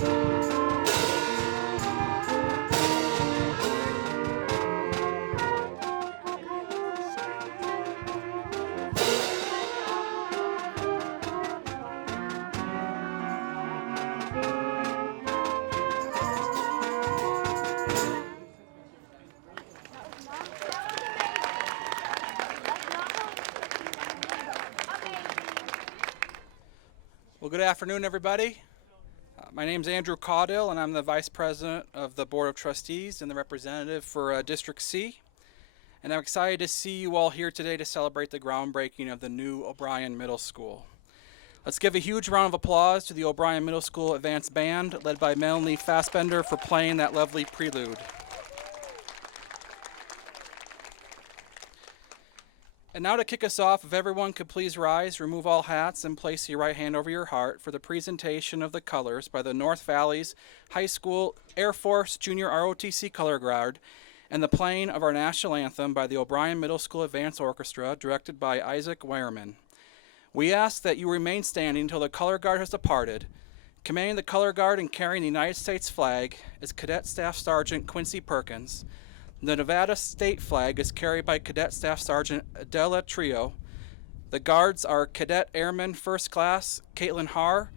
Well, good afternoon, everybody. My name is Andrew Caudill, and I'm the Vice President of the Board of Trustees and the representative for District C. And I'm excited to see you all here today to celebrate the groundbreaking of the new O'Brien Middle School. Let's give a huge round of applause to the O'Brien Middle School Advanced Band, led by Melanie Fassbender, for playing that lovely prelude. And now to kick us off, if everyone could please rise, remove all hats, and place your right hand over your heart for the presentation of the colors by the North Valleys High School Air Force Junior ROTC Color Guard and the playing of our national anthem by the O'Brien Middle School Advanced Orchestra, directed by Isaac Weierman. We ask that you remain standing until the color guard has departed. Commanding the color guard and carrying the United States flag is Cadet Staff Sergeant Quincy Perkins. The Nevada state flag is carried by Cadet Staff Sergeant Adela Trio. The guards are Cadet Airman First Class Caitlin Haar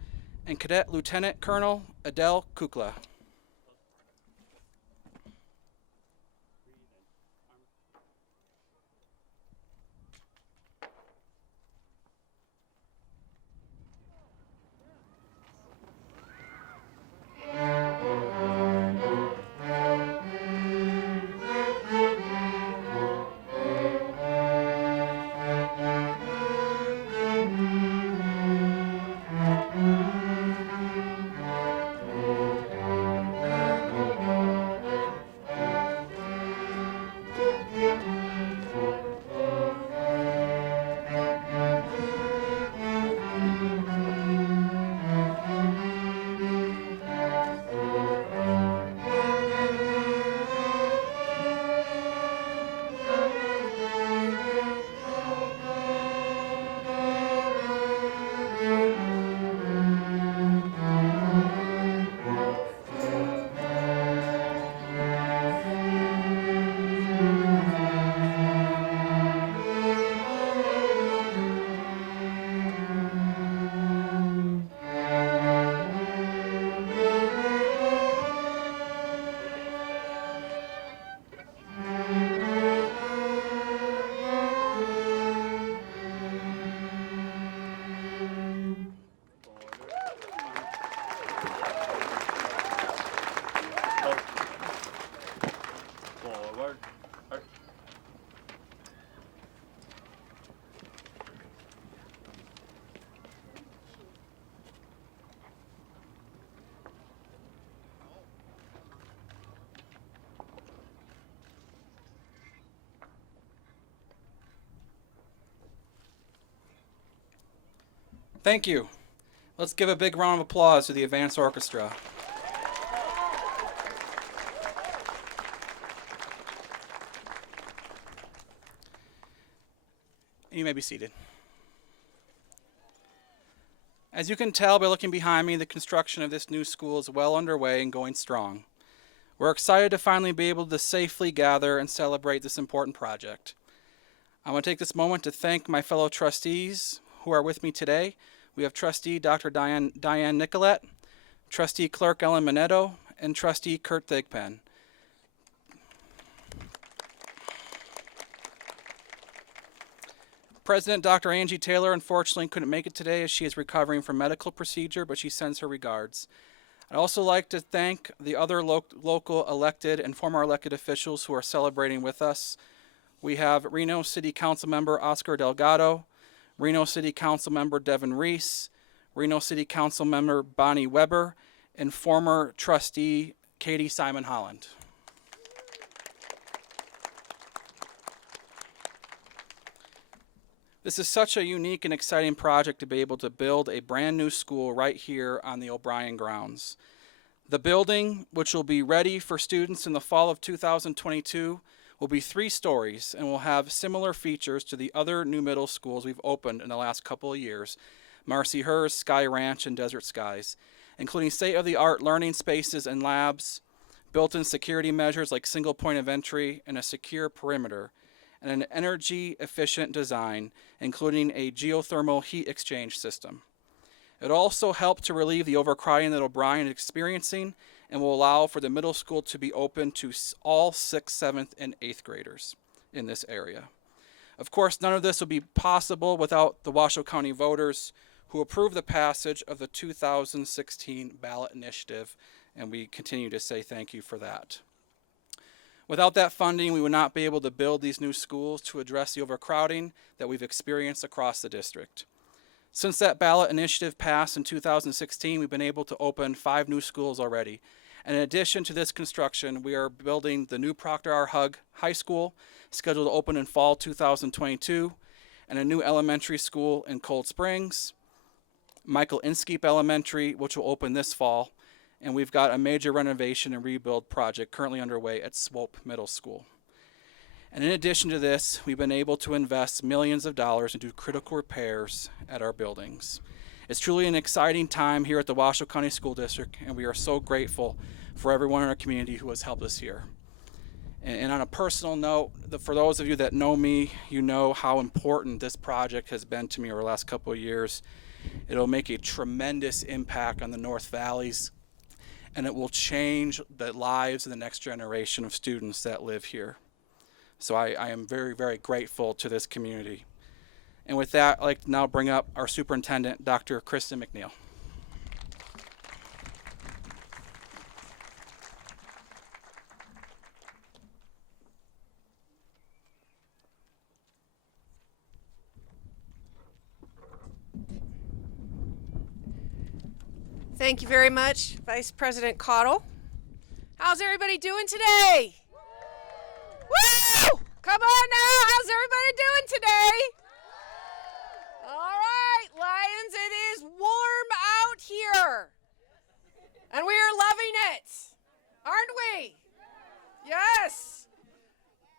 and Cadet Lieutenant Colonel Adele Kukla. Thank you. Let's give a big round of applause to the Advanced Orchestra. You may be seated. As you can tell by looking behind me, the construction of this new school is well underway and going strong. We're excited to finally be able to safely gather and celebrate this important project. I want to take this moment to thank my fellow trustees who are with me today. We have Trustee Dr. Diane Nicolette, Trustee Clerk Ellen Minetto, and Trustee Kurt Thigpen. President Dr. Angie Taylor unfortunately couldn't make it today as she is recovering from medical procedure, but she sends her regards. I'd also like to thank the other local elected and former elected officials who are celebrating with us. We have Reno City Council Member Oscar Delgado, Reno City Council Member Devin Reese, Reno City Council Member Bonnie Weber, and former trustee Katie Simon Holland. This is such a unique and exciting project to be able to build a brand new school right here on the O'Brien grounds. The building, which will be ready for students in the fall of 2022, will be 3 stories and will have similar features to the other new middle schools we've opened in the last couple of years, Marcy Hers, Sky Ranch, and Desert Skies. including state-of-the-art learning spaces and labs, built-in security measures like single point of entry and a secure perimeter, and an energy-efficient design, including a geothermal heat exchange system. It also helped to relieve the overcrowding that O'Brien is experiencing and will allow for the middle school to be open to all 6th, 7th, and 8th graders in this area. Of course, none of this would be possible without the Washoe County voters who approved the passage of the 2016 ballot initiative, and we continue to say thank you for that. Without that funding, we would not be able to build these new schools to address the overcrowding that we've experienced across the district. Since that ballot initiative passed in 2016, we've been able to open 5 new schools already. And in addition to this construction, we are building the new Proctor R. Hug High School, scheduled to open in fall 2022, and a new elementary school in Cold Springs, Michael Inskeep Elementary, which will open this fall, and we've got a major renovation and rebuild project currently underway at Swope Middle School. And in addition to this, we've been able to invest millions of dollars and do critical repairs at our buildings. It's truly an exciting time here at the Washoe County School District, and we are so grateful for everyone in our community who has helped us here. And on a personal note, for those of you that know me, you know how important this project has been to me over the last couple of years. It'll make a tremendous impact on the North Valleys, and it will change the lives of the next generation of students that live here. So I am very, very grateful to this community. And with that, I'd like to now bring up our superintendent, Dr. Kristen McNeil. Thank you very much, Vice President Cottle. How's everybody doing today? Woo! Come on now, how's everybody doing today? All right, Lions, it is warm out here. And we are loving it, aren't we? Yes.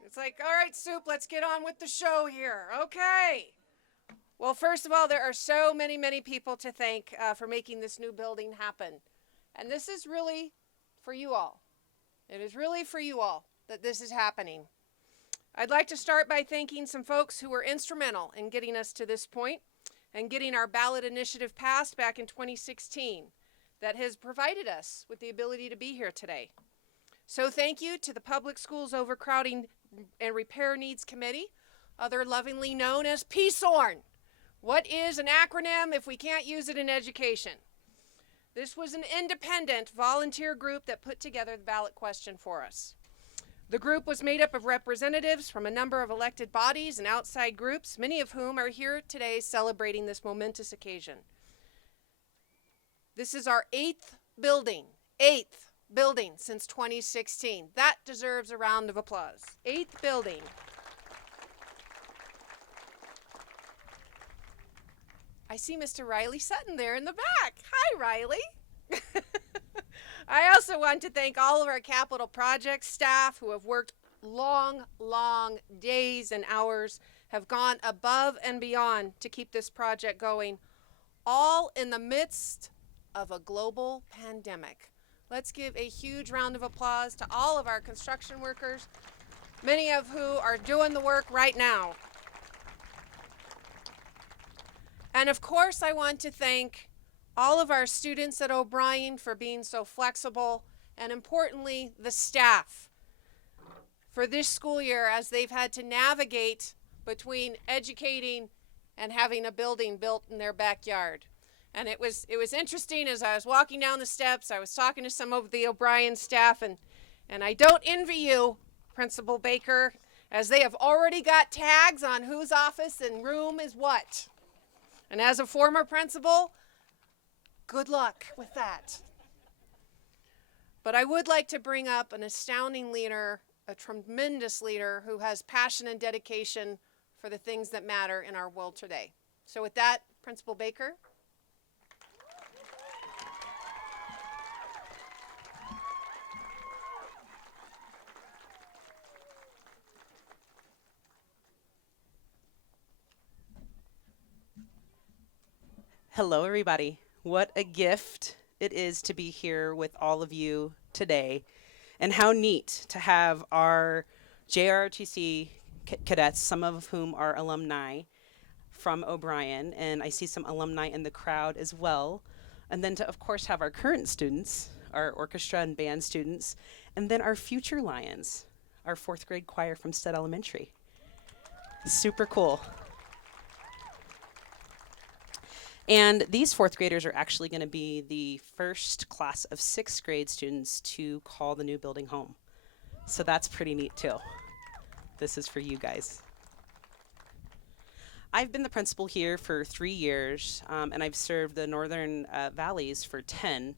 It's like, all right, Soup, let's get on with the show here. Okay. Well, first of all, there are so many, many people to thank for making this new building happen. And this is really for you all. It is really for you all that this is happening. I'd like to start by thanking some folks who were instrumental in getting us to this point and getting our ballot initiative passed back in 2016 that has provided us with the ability to be here today. So thank you to the Public Schools Overcrowding and Repair Needs Committee, other lovingly known as PSORN. What is an acronym if we can't use it in education? This was an independent volunteer group that put together the ballot question for us. The group was made up of representatives from a number of elected bodies and outside groups, many of whom are here today celebrating this momentous occasion. This is our eighth building since 2016. That deserves a round of applause. 8th building. I see Mr. Riley Sutton there in the back. Hi, Riley. I also want to thank all of our capital projects staff who have worked long days and hours, have gone above and beyond to keep this project going, all in the midst of a global pandemic. Let's give a huge round of applause to all of our construction workers, many of who are doing the work right now. And of course, I want to thank all of our students at O'Brien for being so flexible, and importantly, the staff for this school year as they've had to navigate between educating and having a building built in their backyard. And it was interesting as I was walking down the steps, I was talking to some of the O'Brien staff, and I don't envy you, Principal Baker, as they have already got tags on whose office and room is what. And as a former principal, good luck with that. But I would like to bring up an astounding leader, a tremendous leader who has passion and dedication for the things that matter in our world today. So with that, Principal Baker. Hello, everybody. What a gift it is to be here with all of you today, and how neat to have our JROTC cadets, some of whom are alumni from O'Brien, and I see some alumni in the crowd as well. And then to, of course, have our current students, our orchestra and band students, and then our future Lions, our fourth grade choir from Stead Elementary. Super cool. And these fourth graders are actually going to be the first class of sixth grade students to call the new building home. So that's pretty neat too. This is for you guys. I've been the principal here for 3 years, and I've served the Northern Valleys for 10.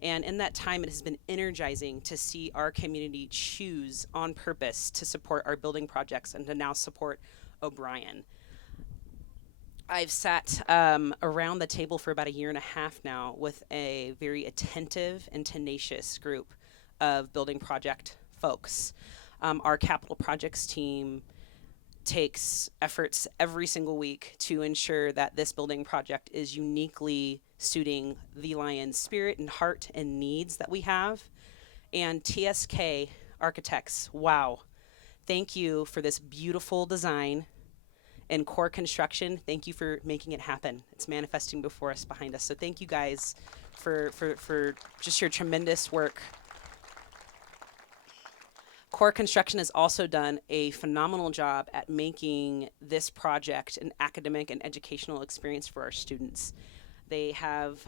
And in that time, it has been energizing to see our community choose on purpose to support our building projects and to now support O'Brien. I've sat around the table for about 1.5 years now with a very attentive and tenacious group of building project folks. Our capital projects team takes efforts every single week to ensure that this building project is uniquely suiting the Lions' spirit and heart and needs that we have. And TSK Architects, wow, thank you for this beautiful design. And Core Construction, thank you for making it happen. It's manifesting before us, behind us. So thank you guys for just your tremendous work. Core Construction has also done a phenomenal job at making this project an academic and educational experience for our students. They have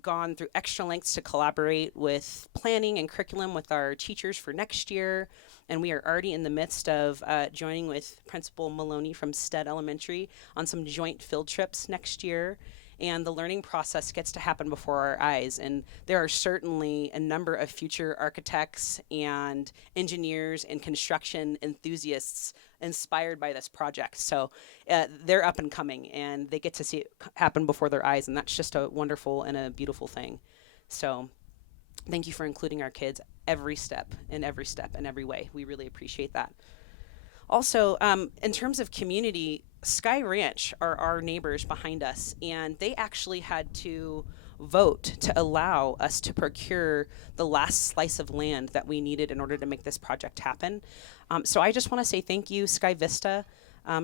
gone through extra lengths to collaborate with planning and curriculum with our teachers for next year. And we are already in the midst of joining with Principal Maloney from Stead Elementary on some joint field trips next year. And the learning process gets to happen before our eyes. And there are certainly a number of future architects and engineers and construction enthusiasts inspired by this project. So they're up and coming, and they get to see it happen before their eyes. And that's just a wonderful and a beautiful thing. So thank you for including our kids every step in every way. We really appreciate that. Also, in terms of community, Sky Ranch are our neighbors behind us, and they actually had to vote to allow us to procure the last slice of land that we needed in order to make this project happen. So I just want to say thank you, Sky Vista,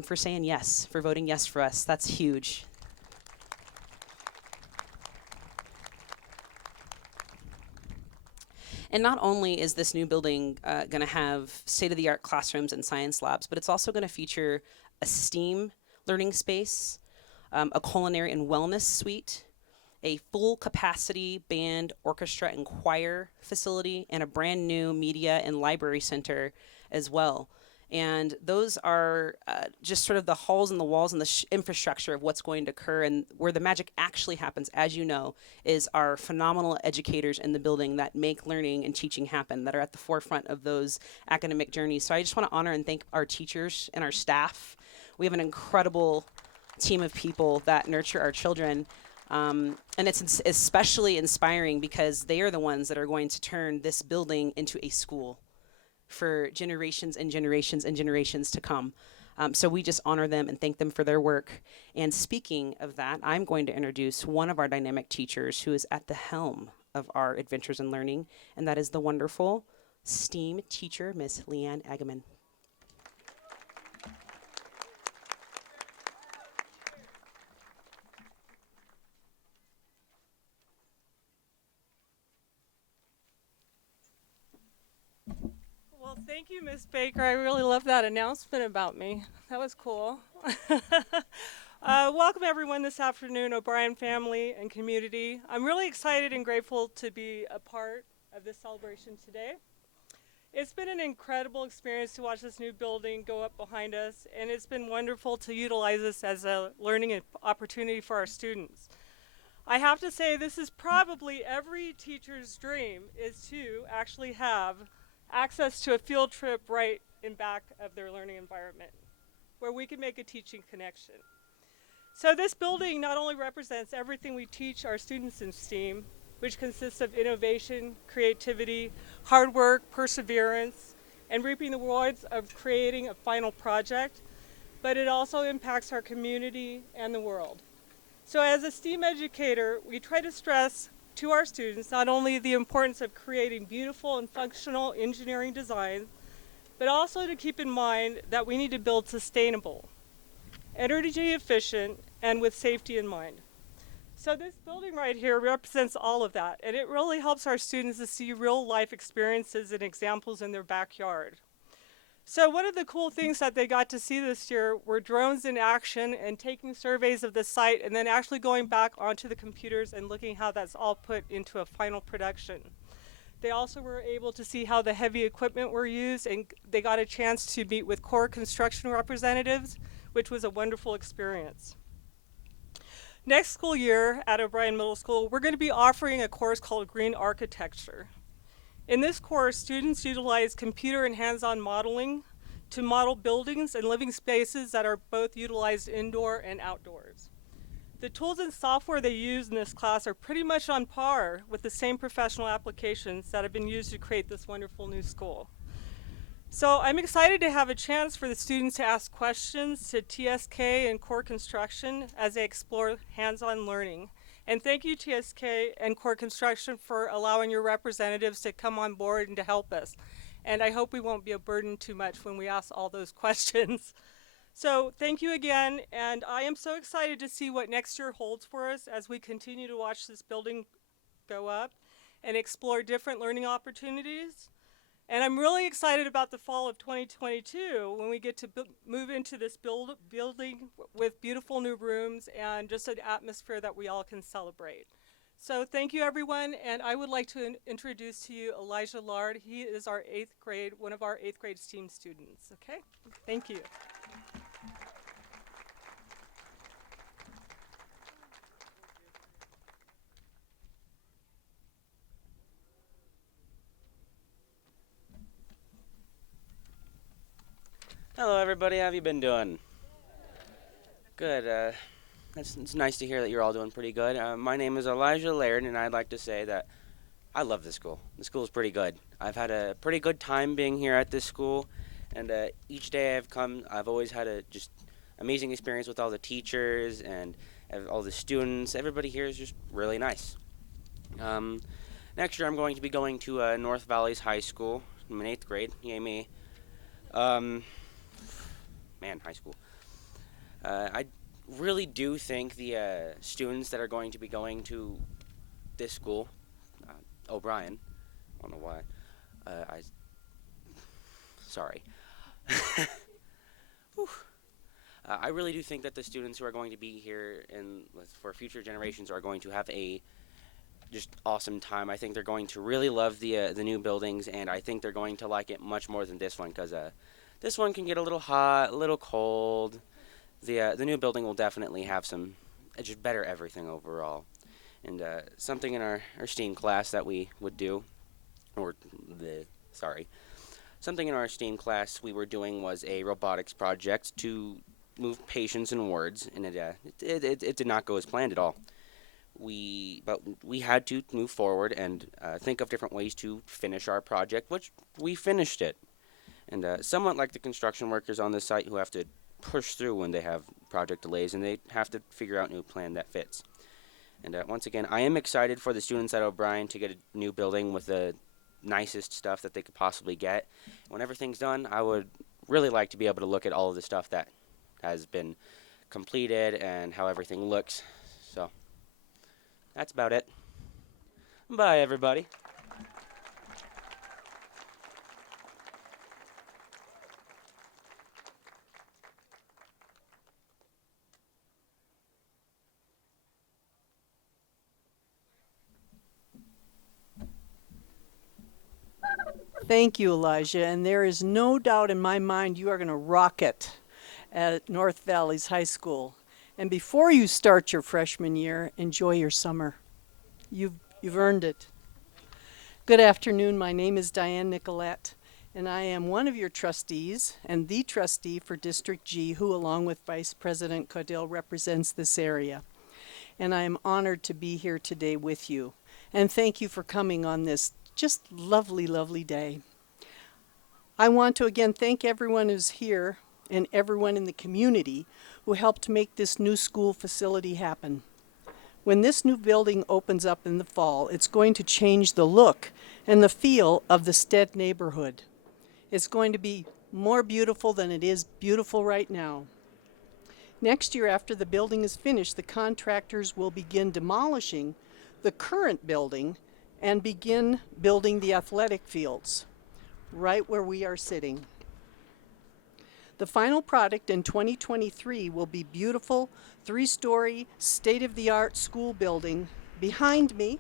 for saying yes, for voting yes for us. That's huge. And not only is this new building going to have state-of-the-art classrooms and science labs, but it's also going to feature a STEAM learning space, a culinary and wellness suite, a full capacity band, orchestra, and choir facility, and a brand new media and library center as well. And those are just sort of the halls and the walls and the infrastructure of what's going to occur. And where the magic actually happens, as you know, is our phenomenal educators in the building that make learning and teaching happen, that are at the forefront of those academic journeys. So I just want to honor and thank our teachers and our staff. We have an incredible team of people that nurture our children. And it's especially inspiring because they are the ones that are going to turn this building into a school for generations and generations and generations to come. So we just honor them and thank them for their work. And speaking of that, I'm going to introduce one of our dynamic teachers who is at the helm of our Adventures in Learning, and that is the wonderful STEAM teacher, Miss Leanne Agaman. Well, thank you, Miss Baker. I really love that announcement about me. That was cool. Welcome, everyone, this afternoon, O'Brien family and community. I'm really excited and grateful to be a part of this celebration today. It's been an incredible experience to watch this new building go up behind us, and it's been wonderful to utilize this as a learning opportunity for our students. I have to say, this is probably every teacher's dream, is to actually have access to a field trip right in back of their learning environment where we can make a teaching connection. So this building not only represents everything we teach our students in STEAM, which consists of innovation, creativity, hard work, perseverance, and reaping the rewards of creating a final project, but it also impacts our community and the world. So as a STEAM educator, we try to stress to our students not only the importance of creating beautiful and functional engineering design, but also to keep in mind that we need to build sustainable, energy efficient, and with safety in mind. So this building right here represents all of that, and it really helps our students to see real life experiences and examples in their backyard. So one of the cool things that they got to see this year were drones in action and taking surveys of the site and then actually going back onto the computers and looking how that's all put into a final production. They also were able to see how the heavy equipment were used, and they got a chance to meet with core construction representatives, which was a wonderful experience. Next school year at O'Brien Middle School, we're going to be offering a course called Green Architecture. In this course, students utilize computer and hands-on modeling to model buildings and living spaces that are both utilized indoor and outdoors. The tools and software they use in this class are pretty much on par with the same professional applications that have been used to create this wonderful new school. So I'm excited to have a chance for the students to ask questions to TSK and Core Construction as they explore hands-on learning. And thank you, TSK and Core Construction, for allowing your representatives to come on board and to help us. And I hope we won't be a burden too much when we ask all those questions. So thank you again, and I am so excited to see what next year holds for us as we continue to watch this building go up and explore different learning opportunities. And I'm really excited about the fall of 2022 when we get to move into this building with beautiful new rooms and just an atmosphere that we all can celebrate. So thank you, everyone, and I would like to introduce to you Elijah Lard. He is our one of our 8th grade STEAM students, okay? Thank you. Hello, everybody. How have you been doing? Good. It's nice to hear that you're all doing pretty good. My name is Elijah Laird, and I'd like to say that I love this school. The school is pretty good. I've had a pretty good time being here at this school, and each day I've come, I've always had a just amazing experience with all the teachers and all the students. Everybody here is just really nice. Next year I'm going to be going to North Valleys High School. I'm in 8th grade. Yay me. High school. I really do think the students that are going to be going to this school, O'Brien, I don't know why, sorry. I really do think that the students who are going to be here for future generations are going to have a just awesome time. I think they're going to really love the new buildings, and I think they're going to like it much more than this one, because this one can get a little hot, a little cold. The new building will definitely have some just better everything overall. And something in our STEAM class that we would do, something in our STEAM class we were doing was a robotics project to move patients and wards, and it did not go as planned at all. But we had to move forward and think of different ways to finish our project, which we finished it. And somewhat like the construction workers on this site who have to push through when they have project delays, and they have to figure out a new plan that fits. And once again, I am excited for the students at O'Brien to get a new building with the nicest stuff that they could possibly get. When everything's done, I would really like to be able to look at all of the stuff that has been completed and how everything looks. So that's about it. Bye, everybody. Thank you, Elijah. And there is no doubt in my mind you are going to rock it at North Valleys High School. And before you start your freshman year, enjoy your summer. You've earned it. Good afternoon. My name is Diane Nicolette, and I am one of your trustees and the trustee for District G, who, along with Vice President Caudill, represents this area. And I am honored to be here today with you. And thank you for coming on this just lovely, lovely day. I want to again thank everyone who's here and everyone in the community who helped make this new school facility happen. When this new building opens up in the fall, it's going to change the look and the feel of the Stead neighborhood. It's going to be more beautiful than it is beautiful right now. Next year, after the building is finished, the contractors will begin demolishing the current building and begin building the athletic fields, right where we are sitting. The final product in 2023 will be beautiful 3-story state-of-the-art school building behind me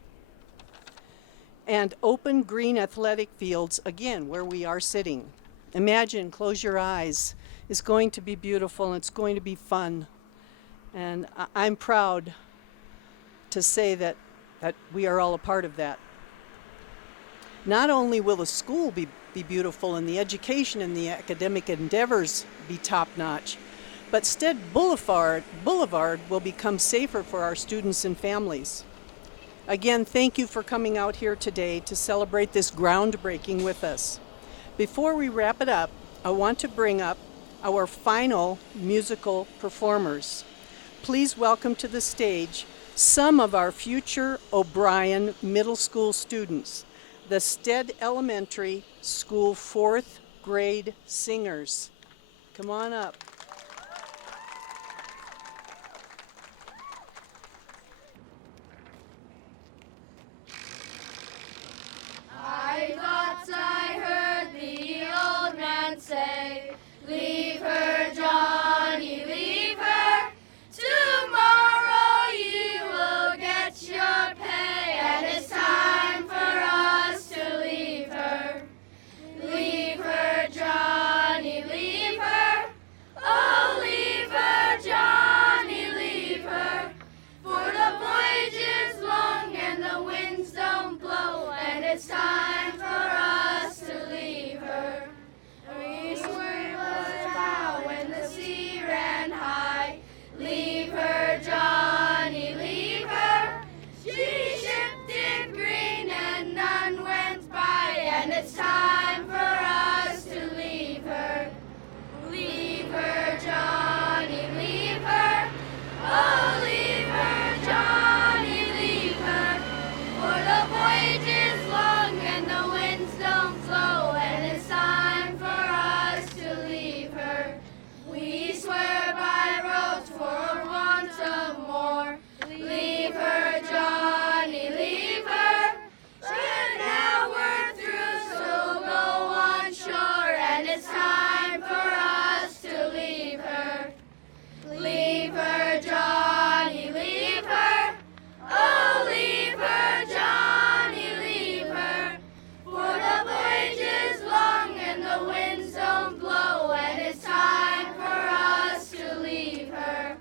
and open green athletic fields again where we are sitting. Imagine, close your eyes. It's going to be beautiful and it's going to be fun. And I'm proud to say that we are all a part of that. Not only will the school be beautiful and the education and the academic endeavors be top-notch, but Stead Boulevard will become safer for our students and families. Again, thank you for coming out here today to celebrate this groundbreaking with us. Before we wrap it up, I want to bring up our final musical performers. Please welcome to the stage some of our future O'Brien Middle School students, the Stead Elementary School 4th grade singers. Come on up. I thought I heard the old man say, leave her, Johnny, leave her. Tomorrow you will get your pay, and it's time for us to leave her. Leave her, Johnny, leave her. Oh, leave her, Johnny, leave her. For the voyage is long and the winds don't blow, and it's time for us to leave her. We swore was bow when the sea ran high. Leave her, Johnny, leave her. She shipped it green and none went by, and it's time for us to leave her. Leave her, Johnny, leave her. Oh, leave her, Johnny, leave her. For the voyage is long and the winds don't blow, and it's time for us to leave her. We swear by roads for want of more. Leave her, Johnny, leave her. But now we're through, so go on shore, and it's time for us to leave her. Leave her, Johnny, leave her. Oh, leave her, Johnny, leave her. For the voyage is long and the winds don't blow, and it's time for us to leave her.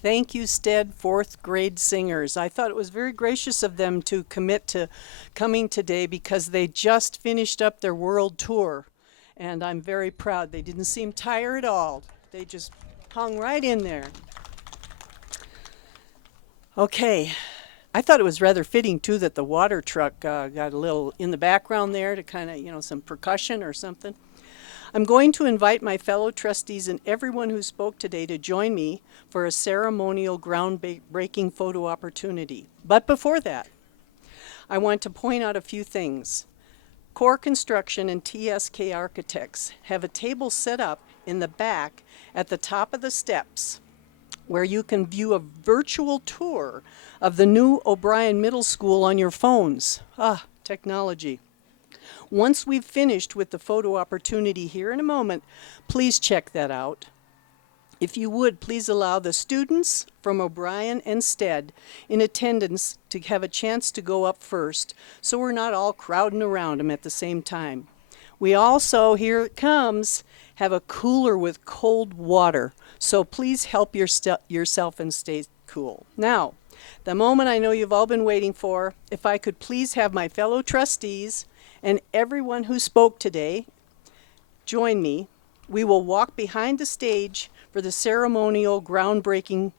Thank you, Stead 4th grade singers. I thought it was very gracious of them to commit to coming today because they just finished up their world tour. And I'm very proud. They didn't seem tired at all. They just hung right in there. Okay. I thought it was rather fitting, too, that the water truck got a little in the background there to kind of, some percussion or something. I'm going to invite my fellow trustees and everyone who spoke today to join me for a ceremonial groundbreaking photo opportunity. But before that, I want to point out a few things. Core Construction and TSK Architects have a table set up in the back at the top of the steps where you can view a virtual tour of the new O'Brien Middle School on your phones. Technology. Once we've finished with the photo opportunity here in a moment, please check that out. If you would, please allow the students from O'Brien and Stead in attendance to have a chance to go up first, so we're not all crowding around them at the same time. We also, here it comes, have a cooler with cold water, so please help yourself and stay cool. Now, the moment I know you've all been waiting for, if I could please have my fellow trustees and everyone who spoke today join me. We will walk behind the stage for the ceremonial groundbreaking.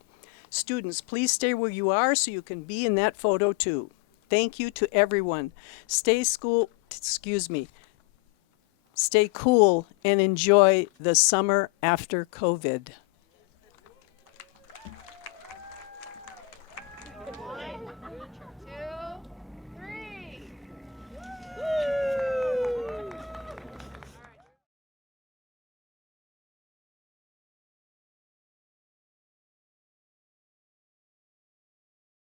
Students, please stay where you are so you can be in that photo too. Thank you to everyone. Stay cool and enjoy the summer after COVID.